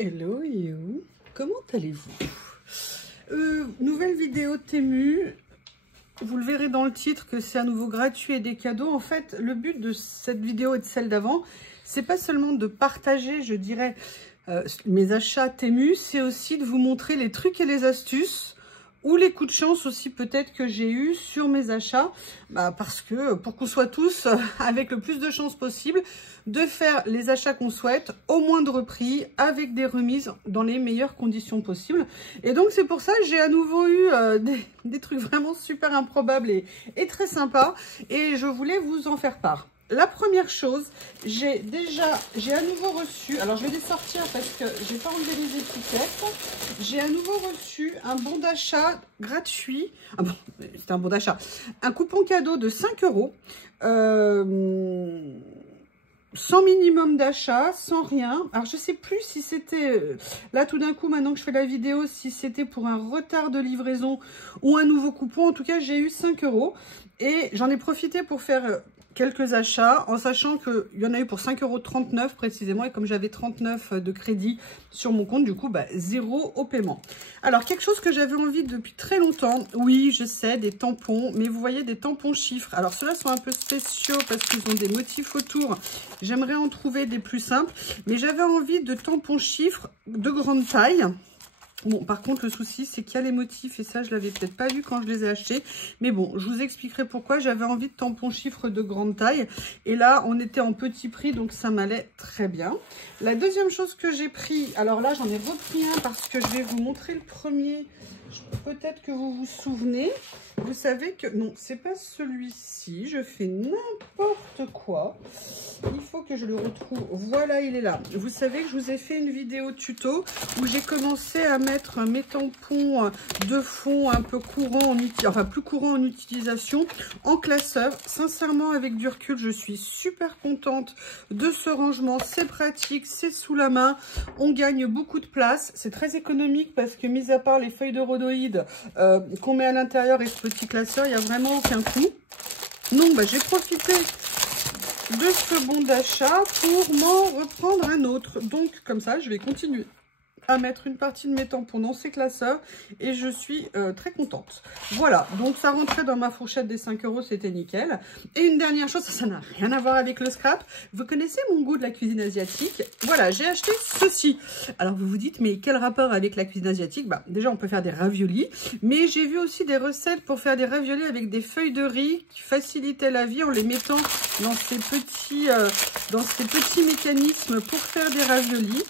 Hello you, comment allez-vous? Nouvelle vidéo Temu. Vous le verrez dans le titre que c'est à nouveau gratuit et des cadeaux. En fait, le but de cette vidéo et de celle d'avant, c'est pas seulement de partager, je dirais, mes achats Temu, c'est aussi de vous montrer les trucs et les astuces ou les coups de chance aussi peut-être que j'ai eu sur mes achats, parce que pour qu'on soit tous avec le plus de chance possible de faire les achats qu'on souhaite au moindre prix avec des remises dans les meilleures conditions possibles. Et donc c'est pour ça que j'ai à nouveau eu des trucs vraiment super improbables et très sympas et je voulais vous en faire part. La première chose, j'ai à nouveau reçu, alors je vais les sortir parce que j'ai pas enlevé les étiquettes, j'ai à nouveau reçu un bon d'achat gratuit, c'est un bon d'achat, un coupon cadeau de 5 €, sans minimum d'achat, sans rien. Alors je sais plus si c'était, là tout d'un coup maintenant que je fais la vidéo, si c'était pour un retard de livraison ou un nouveau coupon. En tout cas j'ai eu 5 € et j'en ai profité pour faire quelques achats, en sachant qu'il y en a eu pour 5,39 € précisément, et comme j'avais 39 de crédit sur mon compte, du coup, 0 au paiement. Alors, quelque chose que j'avais envie depuis très longtemps, oui, je sais, des tampons, mais vous voyez, des tampons chiffres. Alors, ceux-là sont un peu spéciaux parce qu'ils ont des motifs autour. J'aimerais en trouver des plus simples, mais j'avais envie de tampons chiffres de grande taille. Bon, par contre, le souci, c'est qu'il y a les motifs et ça, je l'avais peut-être pas vu quand je les ai achetés. Mais bon, je vous expliquerai pourquoi. J'avais envie de tampons chiffres de grande taille. Et là, on était en petit prix, donc ça m'allait très bien. La deuxième chose que j'ai pris, alors là, j'en ai repris un parce que je vais vous montrer le premier. Peut-être que vous vous souvenez. Vous savez que... Non, c'est pas celui-ci. Je fais n'importe quoi. Il faut que je le retrouve. Voilà, il est là. Vous savez que je vous ai fait une vidéo tuto où j'ai commencé à mettre mes tampons de fond un peu courant, plus courant en utilisation, en classeur. Sincèrement, avec du recul, je suis super contente de ce rangement. C'est pratique, c'est sous la main. On gagne beaucoup de place. C'est très économique parce que, mis à part les feuilles de rhodoïde qu'on met à l'intérieur et ce petit classeur, il n'y a vraiment aucun coût. Donc, j'ai profité de ce bon d'achat pour m'en reprendre un autre. Donc, comme ça, je vais continuer à mettre une partie de mes tampons dans ces classeurs et je suis très contente. Voilà, donc ça rentrait dans ma fourchette des 5 €, c'était nickel. Et une dernière chose, ça n'a rien à voir avec le scrap. Vous connaissez mon goût de la cuisine asiatique? Voilà, j'ai acheté ceci. Alors vous vous dites, mais quel rapport avec la cuisine asiatique? Déjà, on peut faire des raviolis, mais j'ai vu aussi des recettes pour faire des raviolis avec des feuilles de riz qui facilitaient la vie en les mettant dans ces petits mécanismes pour faire des raviolis.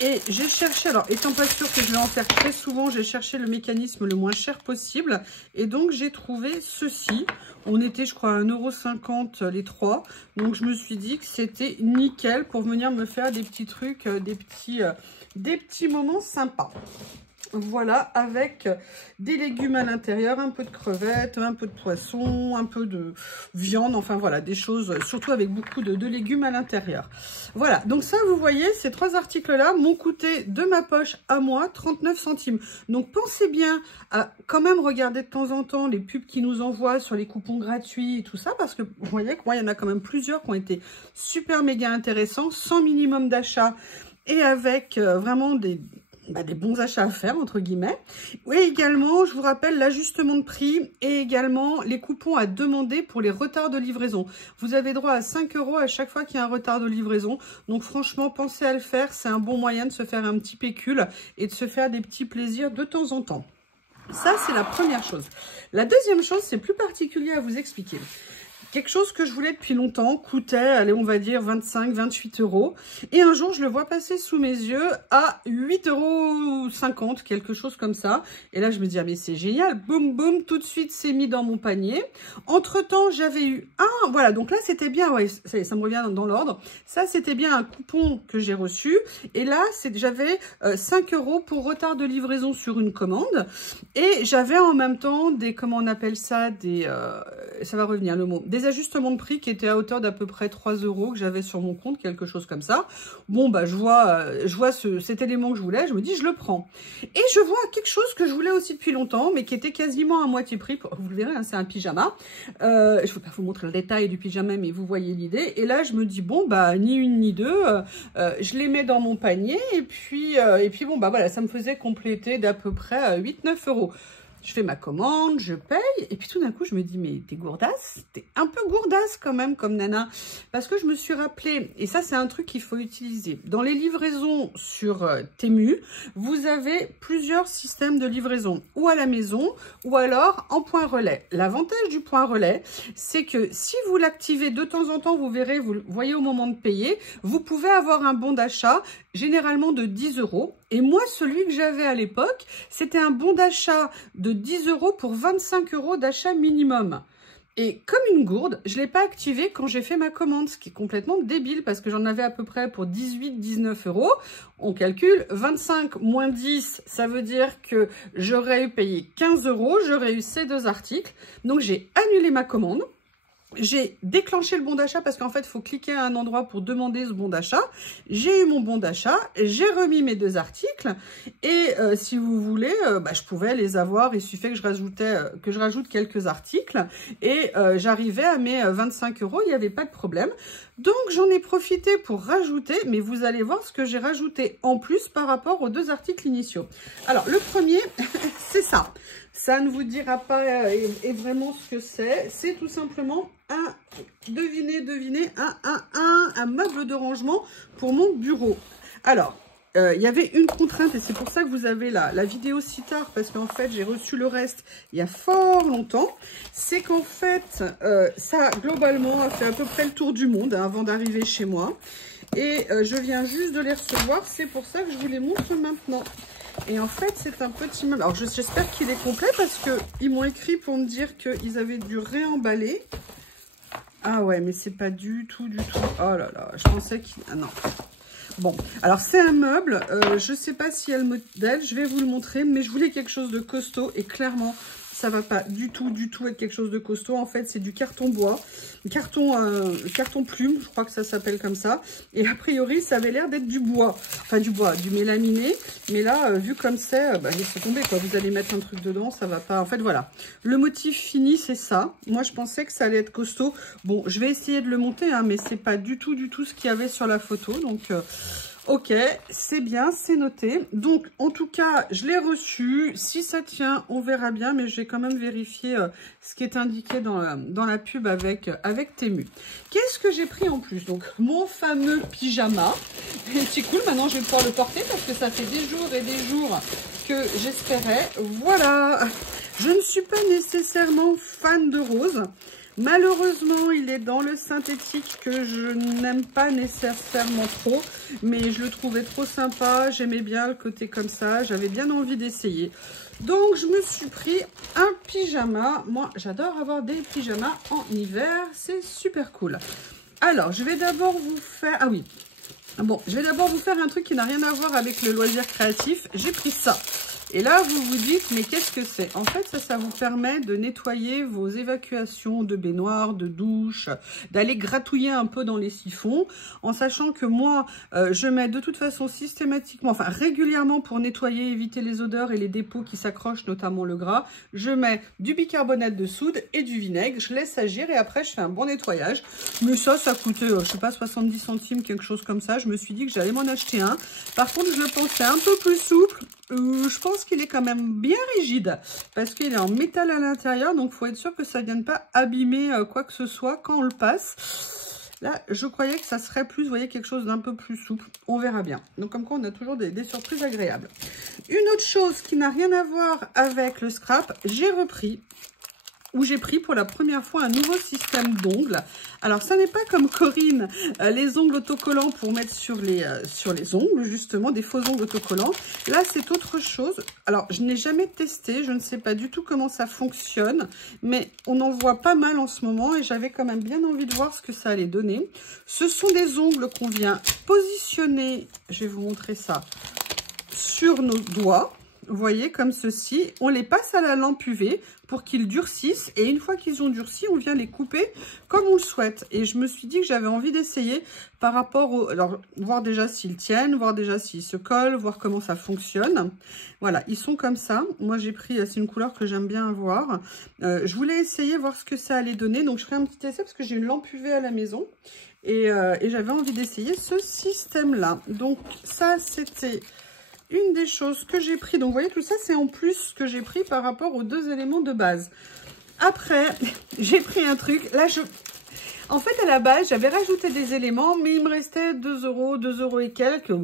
Et j'ai cherché, alors étant pas sûre que je vais en faire très souvent, j'ai cherché le mécanisme le moins cher possible. Et donc j'ai trouvé ceci. On était, je crois, à 1,50 € les trois. Donc je me suis dit que c'était nickel pour venir me faire des petits trucs, des petits moments sympas. Voilà, avec des légumes à l'intérieur, un peu de crevettes, un peu de poisson, un peu de viande, enfin voilà, des choses, surtout avec beaucoup de légumes à l'intérieur. Voilà, donc ça, vous voyez, ces trois articles-là m'ont coûté de ma poche à moi 39 centimes. Donc pensez bien à quand même regarder de temps en temps les pubs qu'ils nous envoient sur les coupons gratuits et tout ça, parce que vous voyez que moi, il y en a quand même plusieurs qui ont été super méga intéressants, sans minimum d'achat et avec vraiment des bons achats à faire, entre guillemets. Et également, je vous rappelle l'ajustement de prix et également les coupons à demander pour les retards de livraison. Vous avez droit à 5 € à chaque fois qu'il y a un retard de livraison. Donc franchement, pensez à le faire. C'est un bon moyen de se faire un petit pécule et de se faire des petits plaisirs de temps en temps. Ça, c'est la première chose. La deuxième chose, c'est plus particulier à vous expliquer. Quelque chose que je voulais depuis longtemps, coûtait, allez, on va dire 25-28 €. Et un jour, je le vois passer sous mes yeux à 8,50 €, quelque chose comme ça. Et là, je me dis, ah mais c'est génial, boum, boum, tout de suite, c'est mis dans mon panier. Entre-temps, j'avais eu un, voilà, donc là, c'était bien, ouais, ça me revient dans l'ordre. Ça, c'était bien un coupon que j'ai reçu. Et là, j'avais 5 € pour retard de livraison sur une commande. Et j'avais en même temps des, comment on appelle ça, ça va revenir le mot, des ajustements de prix qui étaient à hauteur d'à peu près 3 € que j'avais sur mon compte, quelque chose comme ça. Bon, bah, je vois cet élément que je voulais, je me dis, je le prends. Et je vois quelque chose que je voulais aussi depuis longtemps, mais qui était quasiment à moitié prix. Vous le verrez, hein, c'est un pyjama. Je ne vais pas vous montrer le détail du pyjama, mais vous voyez l'idée. Et là, je me dis, bon, bah, ni une ni deux, je les mets dans mon panier. Et puis bon, bah voilà, ça me faisait compléter d'à peu près 8-9 €. Je fais ma commande, je paye, et puis tout d'un coup, je me dis, mais t'es gourdasse, t'es un peu gourdasse quand même comme nana. Parce que je me suis rappelé, et ça c'est un truc qu'il faut utiliser, dans les livraisons sur Temu, vous avez plusieurs systèmes de livraison, ou à la maison, ou alors en point relais. L'avantage du point relais, c'est que si vous l'activez de temps en temps, vous verrez, vous le voyez au moment de payer, vous pouvez avoir un bon d'achat, généralement de 10 €. Et moi, celui que j'avais à l'époque, c'était un bon d'achat de 10 € pour 25 € d'achat minimum. Et comme une gourde, je ne l'ai pas activé quand j'ai fait ma commande, ce qui est complètement débile parce que j'en avais à peu près pour 18-19 €. On calcule, 25 moins 10, ça veut dire que j'aurais payé 15 €, j'aurais eu ces deux articles. Donc j'ai annulé ma commande. J'ai déclenché le bon d'achat parce qu'en fait, il faut cliquer à un endroit pour demander ce bon d'achat. J'ai eu mon bon d'achat, j'ai remis mes deux articles et si vous voulez, bah, je pouvais les avoir. Il suffit que je rajoute quelques articles et j'arrivais à mes 25 €. Il n'y avait pas de problème. Donc, j'en ai profité pour rajouter, mais vous allez voir ce que j'ai rajouté en plus par rapport aux deux articles initiaux. Alors, le premier, c'est ça. Ça ne vous dira pas et vraiment ce que c'est. C'est tout simplement devinez, un meuble de rangement pour mon bureau. Alors, il y avait une contrainte et c'est pour ça que vous avez la vidéo si tard parce qu'en fait, j'ai reçu le reste il y a fort longtemps. C'est qu'en fait, ça, globalement, a fait à peu près le tour du monde hein, avant d'arriver chez moi. Et je viens juste de les recevoir. C'est pour ça que je vous les montre maintenant. Et en fait, c'est un petit meuble. Alors, j'espère qu'il est complet parce qu'ils m'ont écrit pour me dire qu'ils avaient dû réemballer. Ah ouais, mais c'est pas du tout. Oh là là, je pensais qu'il... Ah non. Bon, alors c'est un meuble. Je sais pas s'il y a le modèle. Je vais vous le montrer. Mais je voulais quelque chose de costaud. Et clairement, ça va pas du tout être quelque chose de costaud. En fait, c'est du carton bois. Carton plume, je crois que ça s'appelle comme ça. Et a priori, ça avait l'air d'être du bois. Enfin, du mélaminé. Mais là, vu comme c'est, bah, laissez tomber, quoi. Vous allez mettre un truc dedans, ça va pas. En fait, voilà. Le motif fini, c'est ça. Moi, je pensais que ça allait être costaud. Bon, je vais essayer de le monter, hein, mais c'est pas du tout ce qu'il y avait sur la photo. Donc... ok, c'est bien, c'est noté. Donc, en tout cas, je l'ai reçu. Si ça tient, on verra bien. Mais je vais quand même vérifier ce qui est indiqué dans la pub avec Temu. Qu'est-ce que j'ai pris en plus? Donc, mon fameux pyjama. Et c'est cool, maintenant je vais pouvoir le porter parce que ça fait des jours et des jours que j'espérais. Voilà. Je ne suis pas nécessairement fan de rose. Malheureusement, il est dans le synthétique que je n'aime pas nécessairement trop, mais je le trouvais trop sympa, j'aimais bien le côté comme ça, j'avais bien envie d'essayer. Donc, je me suis pris un pyjama. Moi, j'adore avoir des pyjamas en hiver, c'est super cool. Alors, je vais d'abord vous faire... Ah oui, bon, je vais d'abord vous faire un truc qui n'a rien à voir avec le loisir créatif. J'ai pris ça. Et là, vous vous dites, mais qu'est-ce que c'est? En fait, ça vous permet de nettoyer vos évacuations de baignoire, de douche, d'aller gratouiller un peu dans les siphons, en sachant que moi, je mets de toute façon systématiquement, enfin régulièrement pour nettoyer, éviter les odeurs et les dépôts qui s'accrochent, notamment le gras, je mets du bicarbonate de soude et du vinaigre, je laisse agir et après, je fais un bon nettoyage. Mais ça coûtait, je sais pas, 70 centimes, quelque chose comme ça. Je me suis dit que j'allais m'en acheter un. Par contre, je le pensais un peu plus souple. Je pense qu'il est quand même bien rigide parce qu'il est en métal à l'intérieur, donc il faut être sûr que ça ne vienne pas abîmer quoi que ce soit quand on le passe. Là, je croyais que ça serait plus, vous voyez, quelque chose d'un peu plus souple. On verra bien. Donc, comme quoi, on a toujours des surprises agréables. Une autre chose qui n'a rien à voir avec le scrap, j'ai pris pour la première fois un nouveau système d'ongles. Alors, ça n'est pas comme Corinne, les ongles autocollants pour mettre sur les ongles, justement, des faux ongles autocollants. Là, c'est autre chose. Alors, je n'ai jamais testé, je ne sais pas du tout comment ça fonctionne, mais on en voit pas mal en ce moment et j'avais quand même bien envie de voir ce que ça allait donner. Ce sont des ongles qu'on vient positionner, je vais vous montrer ça, sur nos doigts. Vous voyez, comme ceci, on les passe à la lampe UV pour qu'ils durcissent. Et une fois qu'ils ont durci, on vient les couper comme on le souhaite. Et je me suis dit que j'avais envie d'essayer par rapport au... Alors, voir déjà s'ils tiennent, voir déjà s'ils se collent, voir comment ça fonctionne. Voilà, ils sont comme ça. Moi, j'ai pris... C'est une couleur que j'aime bien avoir. Je voulais essayer, voir ce que ça allait donner. Donc, je ferai un petit essai parce que j'ai une lampe UV à la maison. Et j'avais envie d'essayer ce système-là. Donc, ça, c'était... une des choses que j'ai pris. Donc, vous voyez, tout ça, c'est en plus que j'ai pris par rapport aux 2 éléments de base. Après, j'ai pris un truc. Là, en fait, à la base, j'avais rajouté des éléments, mais il me restait 2 €, 2 € et quelques.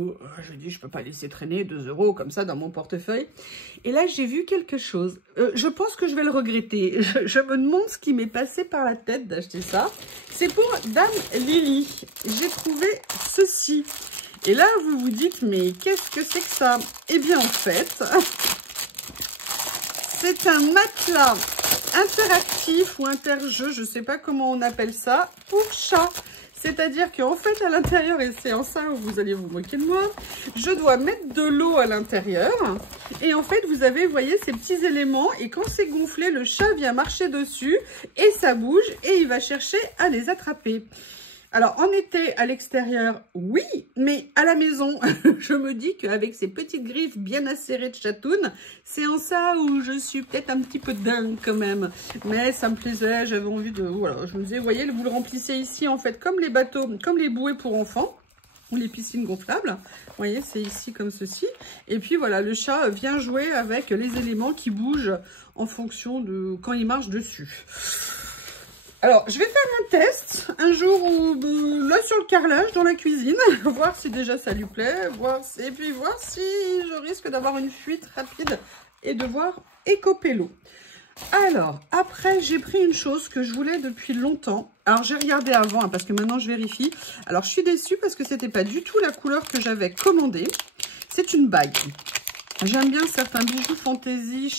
Je dis, je peux pas laisser traîner 2 € comme ça dans mon portefeuille. Et là, j'ai vu quelque chose. Je pense que je vais le regretter. Je me demande ce qui m'est passé par la tête d'acheter ça. C'est pour Dame Lily. J'ai trouvé ceci. Et là, vous vous dites, mais qu'est-ce que c'est que ça? Eh bien, en fait, c'est un matelas interactif ou interjeu, je ne sais pas comment on appelle ça, pour chat. C'est-à-dire qu'en fait, à l'intérieur, et c'est en ça où vous allez vous moquer de moi, je dois mettre de l'eau à l'intérieur. Et en fait, vous avez, vous voyez, ces petits éléments. Et quand c'est gonflé, le chat vient marcher dessus et ça bouge et il va chercher à les attraper. Alors, en été, à l'extérieur, oui, mais à la maison, je me dis qu'avec ces petites griffes bien acérées de chatoune, c'est en ça où je suis peut-être un petit peu dingue quand même. Mais ça me plaisait, j'avais envie de... Voilà, je me disais, vous voyez, vous le remplissez ici, en fait, comme les bateaux, comme les bouées pour enfants, ou les piscines gonflables. Vous voyez, c'est ici comme ceci. Et puis, voilà, le chat vient jouer avec les éléments qui bougent en fonction de quand il marche dessus. Alors, je vais faire un test un jour où, là sur le carrelage dans la cuisine, voir si déjà ça lui plaît, et puis voir si je risque d'avoir une fuite rapide et devoir écoper l'eau. Alors, après, j'ai pris une chose que je voulais depuis longtemps. Alors, j'ai regardé avant, hein, parce que maintenant je vérifie. Alors, je suis déçue parce que c'était pas du tout la couleur que j'avais commandée. C'est une bague. J'aime bien certains bijoux fantaisie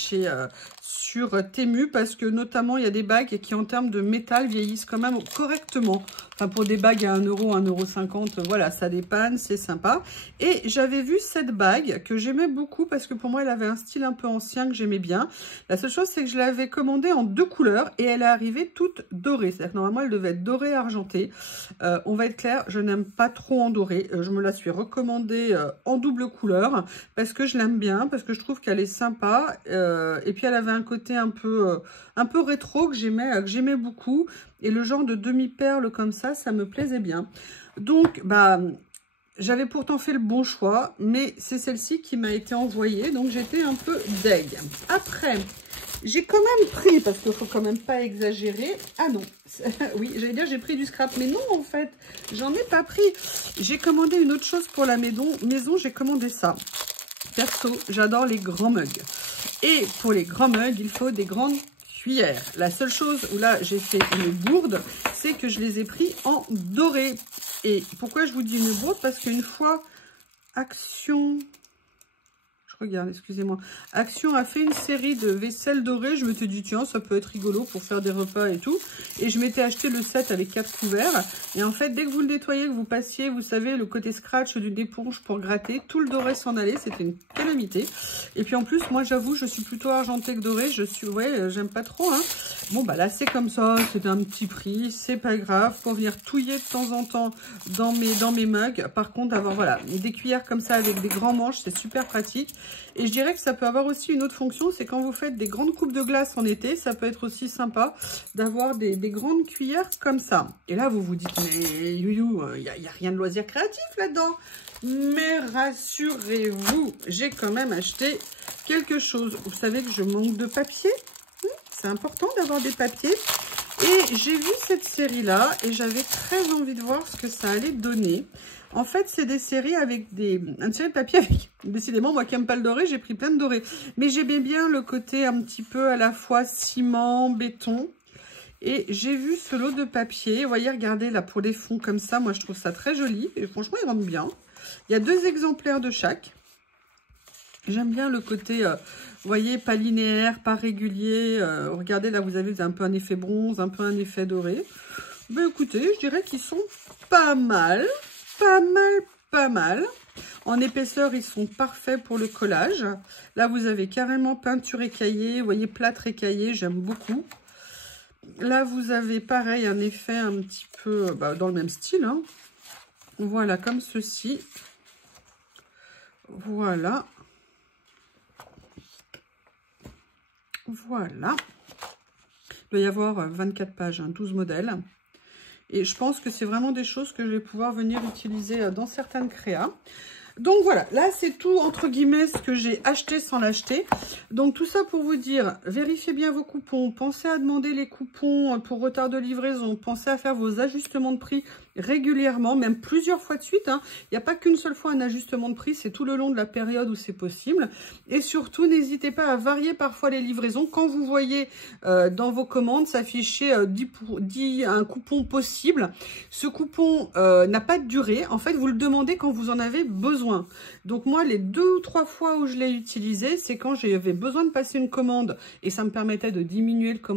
sur Temu parce que notamment il y a des bagues qui en termes de métal vieillissent quand même correctement. Enfin pour des bagues à 1 €, 1,50 €, voilà, ça dépanne, c'est sympa. Et j'avais vu cette bague que j'aimais beaucoup parce que pour moi elle avait un style un peu ancien que j'aimais bien. La seule chose c'est que je l'avais commandée en 2 couleurs et elle est arrivée toute dorée. C'est-à-dire que normalement elle devait être dorée argentée. On va être clair, je n'aime pas trop en doré. Je me la suis recommandée en double couleur parce que je l'aime bien, parce que je trouve qu'elle est sympa. Et puis elle avait un côté un peu rétro que j'aimais beaucoup. Et le genre de demi-perle comme ça me plaisait bien. Donc, j'avais pourtant fait le bon choix, mais c'est celle-ci qui m'a été envoyée. Donc, j'étais un peu deg. Après, j'ai quand même pris, parce qu'il ne faut quand même pas exagérer. Ah non, oui, j'allais dire j'ai pris du scrap, mais non, en fait, j'en ai pas pris. J'ai commandé une autre chose pour la maison, j'ai commandé ça. Perso, j'adore les grands mugs. Et pour les grands mugs, il faut des grandes cuillères. La seule chose où là, j'ai fait une bourde, c'est que je les ai pris en doré. Et pourquoi je vous dis une bourde? Parce qu'une fois, Action... Regarde, excusez-moi. Action a fait une série de vaisselle dorée. Je m'étais dit, tiens, ça peut être rigolo pour faire des repas et tout. Et je m'étais acheté le set avec 4 couverts. Et en fait, dès que vous le nettoyez, que vous passiez, vous savez, le côté scratch d'une éponge pour gratter, tout le doré s'en allait. C'était une calamité. Et puis en plus, moi, j'avoue, je suis plutôt argentée que dorée. Ouais, j'aime pas trop, hein. Bon, là, c'est comme ça. C'est un petit prix. C'est pas grave. Pour venir touiller de temps en temps dans mes mugs. Par contre, avoir, voilà, des cuillères comme ça avec des grands manches, c'est super pratique. Et je dirais que ça peut avoir aussi une autre fonction, c'est quand vous faites des grandes coupes de glace en été, ça peut être aussi sympa d'avoir des grandes cuillères comme ça. Et là, vous vous dites, mais Youyou, il n'y a rien de loisir créatif là-dedans. Mais rassurez-vous, j'ai quand même acheté quelque chose. Vous savez que je manque de papier. C'est important d'avoir des papiers. Et j'ai vu cette série-là et j'avais très envie de voir ce que ça allait donner. En fait, c'est des séries avec une série de papier avec... Décidément, moi qui n'aime pas le doré, j'ai pris plein de doré. Mais j'aimais bien le côté un petit peu à la fois ciment, béton. Et j'ai vu ce lot de papier. Vous voyez, regardez là, pour les fonds comme ça, moi je trouve ça très joli. Et franchement, ils rendent bien. Il y a 2 exemplaires de chaque. J'aime bien le côté, vous voyez, pas linéaire, pas régulier. Regardez, là, vous avez un peu un effet bronze, un peu un effet doré. Ben écoutez, je dirais qu'ils sont pas mal. Pas mal. En épaisseur, ils sont parfaits pour le collage. Là, vous avez carrément peinture écaillée. Vous voyez, plâtre écaillé, j'aime beaucoup. Là, vous avez pareil, un effet un petit peu dans le même style. Hein. Voilà, comme ceci. Voilà. Voilà. Il doit y avoir 24 pages, hein, 12 modèles. Et je pense que c'est vraiment des choses que je vais pouvoir venir utiliser dans certaines créas. Donc voilà, là c'est tout entre guillemets ce que j'ai acheté sans l'acheter. Donc tout ça pour vous dire, vérifiez bien vos coupons, pensez à demander les coupons pour retard de livraison, pensez à faire vos ajustements de prix régulièrement, même plusieurs fois de suite. Hein. Il n'y a pas qu'une seule fois un ajustement de prix, c'est tout le long de la période où c'est possible. Et surtout, n'hésitez pas à varier parfois les livraisons. Quand vous voyez dans vos commandes s'afficher 10 un coupon possible, ce coupon n'a pas de durée. En fait, vous le demandez quand vous en avez besoin. Donc moi, les 2 ou 3 fois où je l'ai utilisé, c'est quand j'avais besoin de passer une commande et ça me permettait de diminuer le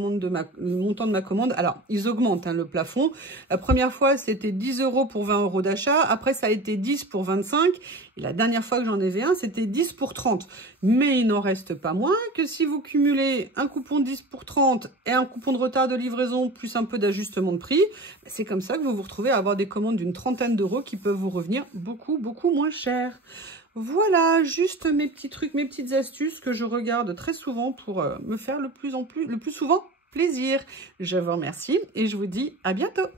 montant de ma commande. Alors, ils augmentent hein, le plafond. La première fois, c'était 10 € pour 20 € d'achat. Après, ça a été 10 pour 25. Et la dernière fois que j'en ai un, c'était 10 pour 30. Mais il n'en reste pas moins que si vous cumulez un coupon 10 pour 30 et un coupon de retard de livraison plus un peu d'ajustement de prix, c'est comme ça que vous vous retrouvez à avoir des commandes d'une trentaine d'euros qui peuvent vous revenir beaucoup, beaucoup moins cher. Voilà, juste mes petits trucs, mes petites astuces que je regarde très souvent pour me faire le plus souvent plaisir. Je vous remercie et je vous dis à bientôt.